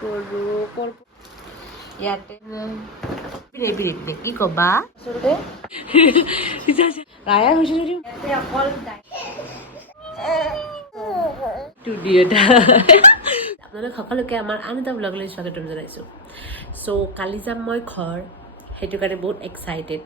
কৰোঁ ইয়াতে পিনে কি ক'বা আচলতে ৰায়া হৈছে যদি ইয়াতে অকল আপোনালোক সকলোকে আমাৰ আন এটা ব্লগলৈ স্বাগতম জনাইছোঁ। চ' কালি যাম মই ঘৰ, সেইটো কাৰণে বহুত এক্সাইটেড।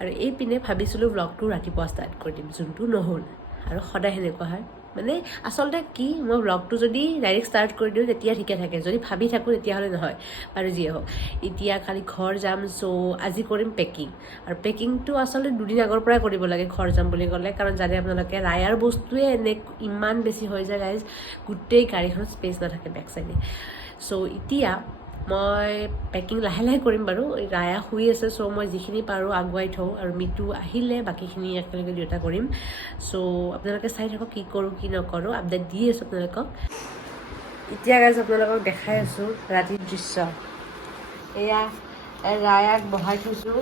আৰু এইপিনে ভাবিছিলোঁ ব্লগটো ৰাতিপুৱা ষ্টাৰ্ট কৰি দিম, যোনটো নহ'ল। আৰু সদায় সেনেকুৱা হয়, মানে আচলতে কি মই ব্লগটো যদি ডাইৰেক্ট ষ্টাৰ্ট কৰি দিওঁ তেতিয়া ঠিকে থাকে, যদি ভাবি থাকোঁ তেতিয়াহ'লে নহয়। আৰু যিয়ে হওক, এতিয়া কালি ঘৰ যাম, চ' আজি কৰিম পেকিং। আৰু পেকিংটো আচলতে দুদিন আগৰ পৰাই কৰিব লাগে ঘৰ যাম বুলি ক'লে, কাৰণ জানে আপোনালোকে ৰায়াৰ বস্তুৱে ইমান বেছি হৈ যায় গাইজ, গোটেই গাড়ীখনত স্পেচ নাথাকে বেক চাইডে। চ' এতিয়া মই পেকিং লাহে লাহে কৰিম বাৰু। ৰায়া শুই আছে, চ' মই যিখিনি পাৰোঁ আগুৱাই থওঁ, আৰু মিটু আহিলে বাকীখিনি একেলগে দুয়োটা কৰিম। চ' আপোনালোকে চাই থাকক কি কৰোঁ কি নকৰোঁ, আপডেট দি আছোঁ আপোনালোকক। এতিয়া গাইজ আপোনালোকক দেখাই আছোঁ ৰাতিৰ দৃশ্য। এয়া ৰায়াক বহাই থৈছোঁ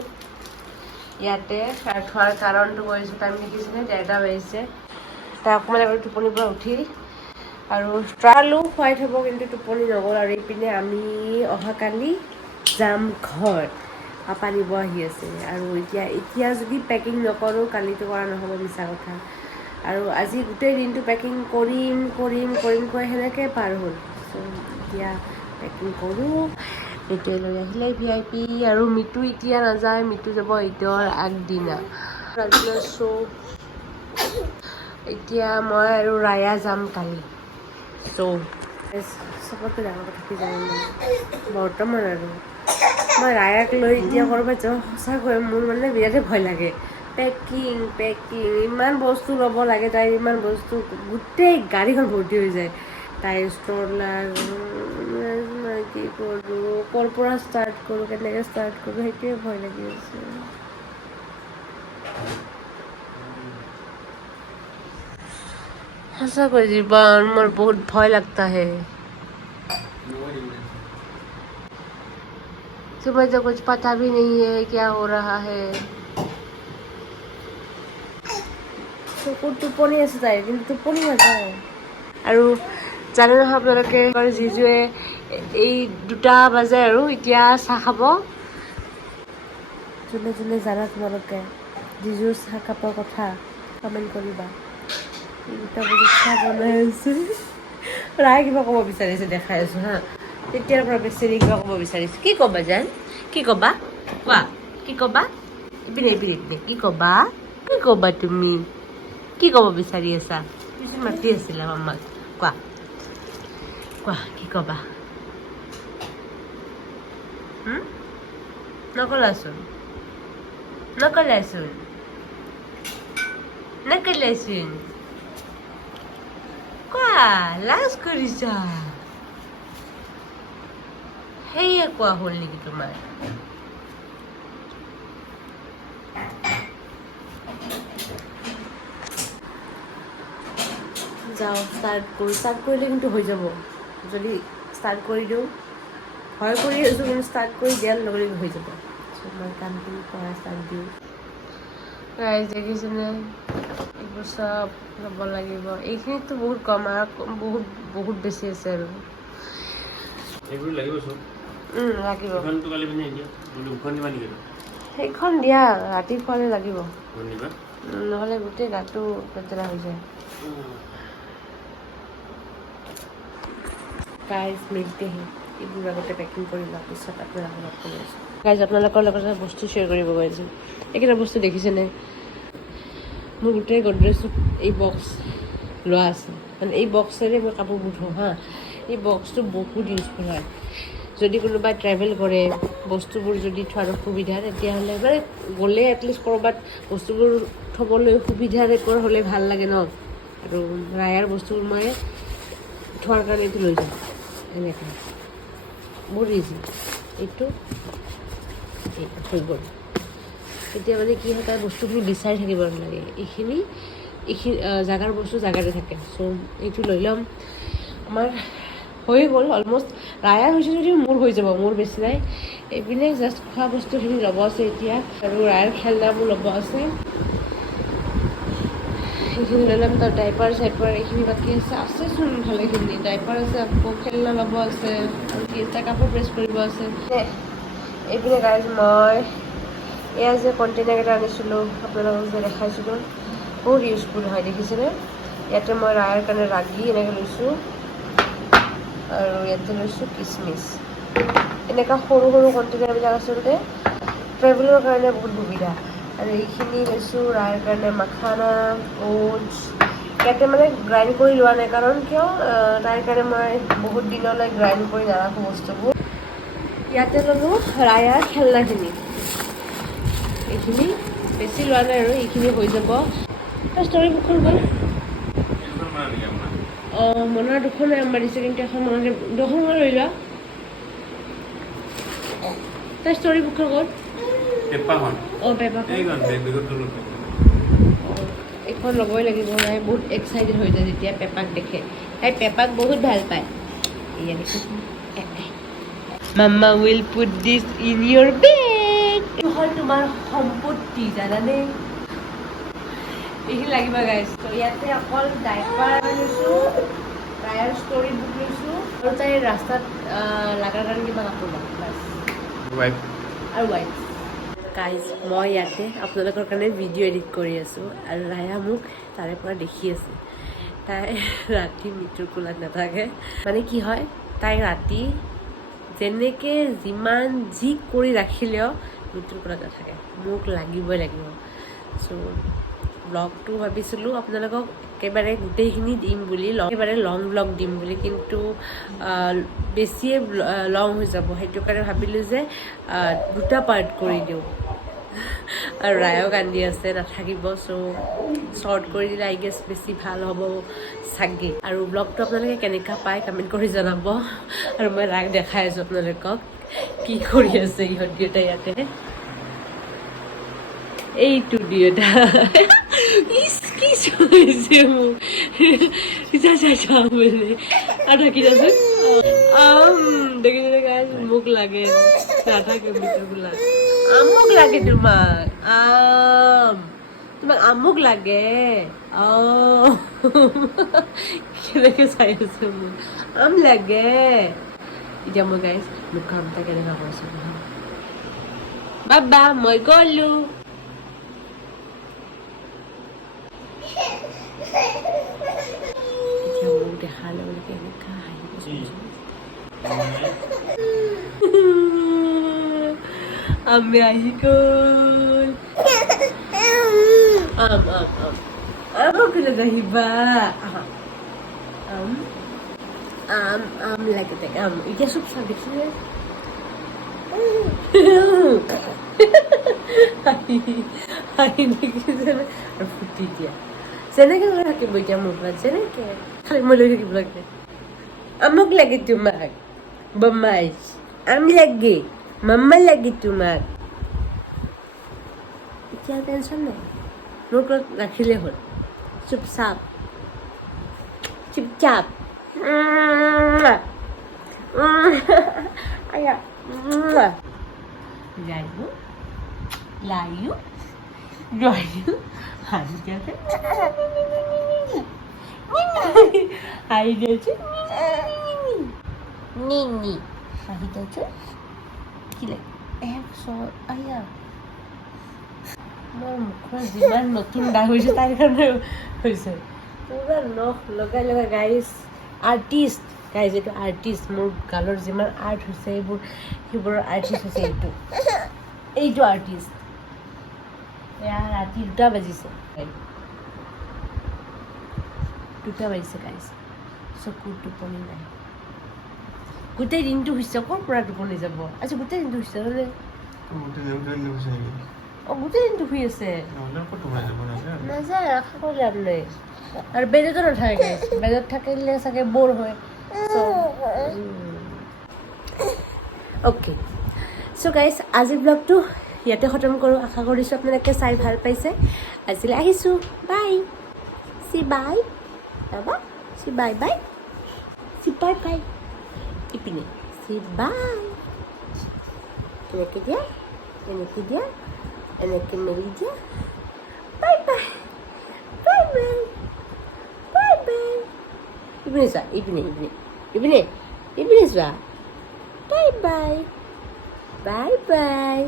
ইয়াতে, থোৱাৰ কাৰণটো কৰিছোঁ, টাইম দেখিছেনে 1:30 বাজিছে। তাই অকণমান আগতে টোপনিৰ পৰা উঠি আৰু ট্ৰালো খুৱাই থ'ব, কিন্তু টোপনি নগ'ল। আৰু এইপিনে আমি অহাকালি যাম ঘৰ, পাপা নিব আহি আছে। আৰু এতিয়া যদি পেকিং নকৰোঁ কালিতো কৰা নহ'ব, মিছা কথা। আৰু আজি গোটেই দিনটো পেকিং কৰিম কৈ সেনেকৈ পাৰ হ'ল। চ' এতিয়া পেকিং কৰোঁ। মিটুৱে লৈ আহিলে VIP, আৰু মিটু এতিয়া নাযায়, মিটু যাব ঈদৰ আগদিনা। চ' এতিয়া মই আৰু ৰায়া যাম কালি। চ' চবতকৈ ডাঙৰ কথা কি জানে বৰ্তমান আৰু মই ৰায়াক লৈ এতিয়া ক'ৰবাত যাওঁ, সঁচাকৈ মোৰ মানে বিৰাটেই ভয় লাগে। পেকিং ইমান বস্তু ল'ব লাগে, তাইৰ ইমান বস্তু, গোটেই গাড়ীখন ভৰ্তি হৈ যায়। তাইৰ ষ্ট্ৰলাৰ, কি কৰোঁ, ক'ৰ পৰা ষ্টাৰ্ট কৰোঁ, কেনেকৈ ষ্টাৰ্ট কৰোঁ, সেইটোৱে ভয় লাগি আছে। সঁচাকৈ জীৱন মোৰ বহুত ভয় लगता है। सुबह तो कुछ पता भी नहीं है क्या हो रहा है। চকুৰ টোপনি আছে তাই, কিন্তু টোপনি নাযায়। আৰু জানে নহয় আপোনালোকে, জিজুৱে এই 2টা বাজে আৰু এতিয়া চাহ খাব। যোনে জানা তোমালোকে জিজুৰ চাহ কাপৰ কথা কমেণ্ট কৰিবা। 2টা বজাত চাহ বনাই আছে। ৰায় কিবা ক'ব বিচাৰিছে, দেখাই আছোঁ হা। তেতিয়াৰ পৰা বেছি কিবা ক'ব বিচাৰিছে। কি ক'বা জান, কি ক'বা কোৱা, কি ক'বা? ইপিনে কি ক'বা তুমি, কি ক'ব বিচাৰি আছা? পিছত মাতি আছিলা মামাক, কোৱা কি ক'বা? নকলাচোন কোৱা, লাজ কৰিছা? সেয়ে কোৱা হ'ল নেকি তোমাৰ? যাওঁ ষ্টাৰ্ট কৰিলে কিন্তু হৈ যাব। যদি ষ্টাৰ্ট কৰি দিওঁ, ভয় কৰি আছোঁ, কিন্তু ষ্টাৰ্ট কৰি দিয়াৰ লগে লগে হৈ যাব। চ' মই কামখিনি কৰা ষ্টাৰ্ট দিওঁ। ৰাইজ দেখিছেনে, এইবোৰ চব ল'ব লাগিব। এইখিনিতো বহুত কম, আৰু বহুত বেছি আছে আৰু লাগিব। সেইখন দিয়া ৰাতি খোৱালে লাগিব, নহ'লে গোটেই গাটো লেতেৰা হৈ যায়। গাইজ মিলতে হে, এইবোৰ আগতে পেকিং কৰি লোৱাৰ পিছত আপোনালোকৰ লগত কৰি আছোঁ। গাইজ আপোনালোকৰ লগত এটা বস্তু শ্বেয়াৰ কৰিব গৈ আছোঁ। এইকেইটা বস্তু দেখিছেনে, মোৰ গোটেই গডৰেজত এই বক্স লোৱা আছে, মানে এই বক্সেৰে মই কাপোৰবোৰ ধোওঁ হা। এই বক্সটো বহুত ইউজফুল হয়। যদি কোনোবাই ট্ৰেভেল কৰে, বস্তুবোৰ যদি থোৱাৰ অসুবিধা, তেতিয়াহ'লে মানে গ'লে এটলিষ্ট ক'ৰবাত বস্তুবোৰ থ'বলৈ সুবিধা টাইপৰ হ'লে ভাল লাগে ন। আৰু ৰায়াৰ বস্তুবোৰ মই থোৱাৰ কাৰণে এইটো লৈ যাওঁ, এনেকৈ বহুত ইজি। এইটো হৈ গ'ল। এতিয়া মানে কি হয়, তাৰ বস্তুখিনি বিচাৰি থাকিব নালাগে, এইখিনি জাগাৰ বস্তু জাগাতে থাকে। চ' এইটো লৈ ল'ম। আমাৰ হৈ গ'ল অলমষ্ট। ৰায়াৰ হৈছে যদিও মোৰ হৈ যাব, মোৰ বেছি নাই। এইপিনে জাষ্ট খোৱা বস্তুখিনি ল'ব আছে এতিয়া, আৰু ৰায়াৰ খেলনাবোৰ ল'ব আছে। এইখিনি লৈ ল'ম তো ডাইপাৰ চাইপাৰ এইখিনি বাকী আছেচোন ভালেখিনি ডাইপাৰ আছে আকৌ খেলনা ল'ব আছে আৰু কি এটা কাপোৰ প্ৰেছ কৰিব আছে এইপিনে গাইজ মই এয়া যে কণ্টেইনাৰ এটা আনিছিলোঁ আপোনালোকক যে দেখাইছিলোঁ বহুত ইউজফুল হয় দেখিছেনে ইয়াতে মই ৰায়াৰ কাৰণে ৰাগি এনেকৈ লৈছোঁ আৰু ইয়াতে লৈছোঁ কিচমিচ এনেকুৱা সৰু সৰু কণ্টেইনাৰবিলাক আচলতে ট্ৰেভেলৰ কাৰণে বহুত সুবিধা আৰু এইখিনি লৈছোঁ ৰায়াৰ কাৰণে মাখানা ওটছ ইয়াতে মানে গ্ৰাইণ্ড কৰি লোৱা নাই কাৰণ কিয় তাইৰ কাৰণে মই বহুত দিনলৈ গ্ৰাইণ্ড কৰি নাৰাখোঁ বস্তুবোৰ ইয়াতে ল'লোঁ ৰায়াৰ খেলনাখিনি এইখিনি বেছি লোৱা নাই আৰু এইখিনি হৈ যাব ষ্টৰি বুকখন গ'ল অঁ মনৰ দুখনে আমাৰ দিছে কিন্তু এখন মনত দুখনমান লৈ লোৱা তাৰ ষ্টৰি বুকখন গ'ল অঁ পেপাৰখন এইখন ল'বই লাগিব নাই বহুত এক্সাইটেড হৈ যায় যেতিয়া পেপাক দেখে তাই পেপাক বহুত ভাল পায় এয়া দেখিছোঁ মাম্মা উইল পুট দিছ ইন ইয়ৰ বেগ এইটো হ'ল তোমাৰ সম্পত্তি জানানে এইখিনি লাগিব গাইজ তো ইয়াতে অকল ডাইপাৰ লৈছোঁ ৰায়াৰ ষ্টৰি বুক লৈছোঁ আৰু তাইৰ ৰাস্তাত লগাৰ কাৰণে কিবা কাপোৰ ল'ম বাছ আৰু ৱাইপ গাইজ মই ইয়াতে আপোনালোকৰ কাৰণে ভিডিঅ' এডিট কৰি আছোঁ আৰু ৰায়া মোক তাৰে পৰা দেখি আছে তাই ৰাতি মৃত্যুৰ কোলাত নাথাকে মানে কি হয় তাই ৰাতি যেনেকৈ যিমান যি কৰি ৰাখিলেও মৃত্যুৰ কোলাত নাথাকে মোক লাগিবই লাগিব চ' ব্লগটো ভাবিছিলোঁ আপোনালোকক একেবাৰে গোটেইখিনি দিম বুলি একেবাৰে লং ব্লগ দিম বুলি কিন্তু বেছিয়ে লং হৈ যাব সেইটো কাৰণে ভাবিলোঁ যে দুটা পাৰ্ট কৰি দিওঁ আৰু ৰায়ো কান্দি আছে নাথাকিব চ' শ্বৰ্ট কৰি দিলে আই গেছ বেছি ভাল হ'ব চাগে আৰু ব্লগটো আপোনালোকে কেনেকুৱা পায় কমেণ্ট কৰি জনাব আৰু মই ৰাগ দেখাই আছোঁ আপোনালোকক কি কৰি আছে ইহঁত দুয়োটা ইয়াতে এইটো দুয়োটা কি চলাইছে মোক যা বুলি আৰু থাকি যাচোন দেখিছে গাইজ মোক লাগে নাথাকে ভিতৰগুলা আমুক লাগে তোমাক আমুক লাগে কেনেকৈ চাই আছে মোক আম লাগে এতিয়া মই গাইজ মোক কামটা কেনেকুৱা কৰিছোঁ বাবা মই গ'লোঁ এতিয়া মোক দেখালে মানে কেনেকুৱা হাঁহিব আমি আহি গ'ল আমক লৈ আহিবা আম লাগে তাই এতিয়া চব চাহ দেখিলে হাঁহি দেখিছে আৰু ফুটি দিয়া যেনেকৈ লৈ থাকিব এতিয়া মোৰ পৰা যেনেকৈ খালি মই লৈ থাকিব লাগে আমক লাগে তোমাক বদমাইছ আম লাগে মাম্মা লাগে তোমাক এতিয়া টেনশ্যন নাই মোৰ ঘৰত ৰাখিলে হ'ল চুপচাপ চুপচাপ আয়া লায়ু হাঁহি দিয়াছে হাঁহি দিয়েছে নিনি হাঁহি দিয়েছে কি লাগে আয়া মোৰ মুখৰ যিমান নতুন দাগ হৈছে তাৰ কাৰণে হৈছে পুৰা নখ লগাই লগাই গাইজ আৰ্টিষ্ট গাইজ এইটো আৰ্টিষ্ট মোৰ গালৰ যিমান আৰ্ট হৈছে সেইবোৰৰ আৰ্টিষ্ট হৈছে এইটো আৰ্টিষ্ট এয়া ৰাতি 2টা বাজিছে গাইজ চকুৰ টোপনি নাই গোটেই দিনটো হৈছে ক'ৰ পৰা টোপনি যাব আজি গোটেই দিনটো হৈছে নহ'লে গোটেই দিনটো শুই আছে নাযায় আশা কৰি লাভ নাই আৰু বেডতো নাথাকে গাইজ বেডত থাকিলে চাগে বৰ হয় অ'কে চ' গাইজ আজিৰ ব্লগটো ইয়াতে খতম কৰোঁ আশা কৰিছোঁ আপোনালোকে চাই ভাল পাইছে আজিলৈ আহিছোঁ বাই চি বাই বাবা C bye bye C bye bye ইপিনে চি বাই এনেকৈ দিয়া এনেকৈ মেলি দিয়া বাই বাই বাই বাই ইপিনে চোৱা ইপিনে ইপিনে ইপিনে ইপিনে চোৱা বাই বাই বাই বাই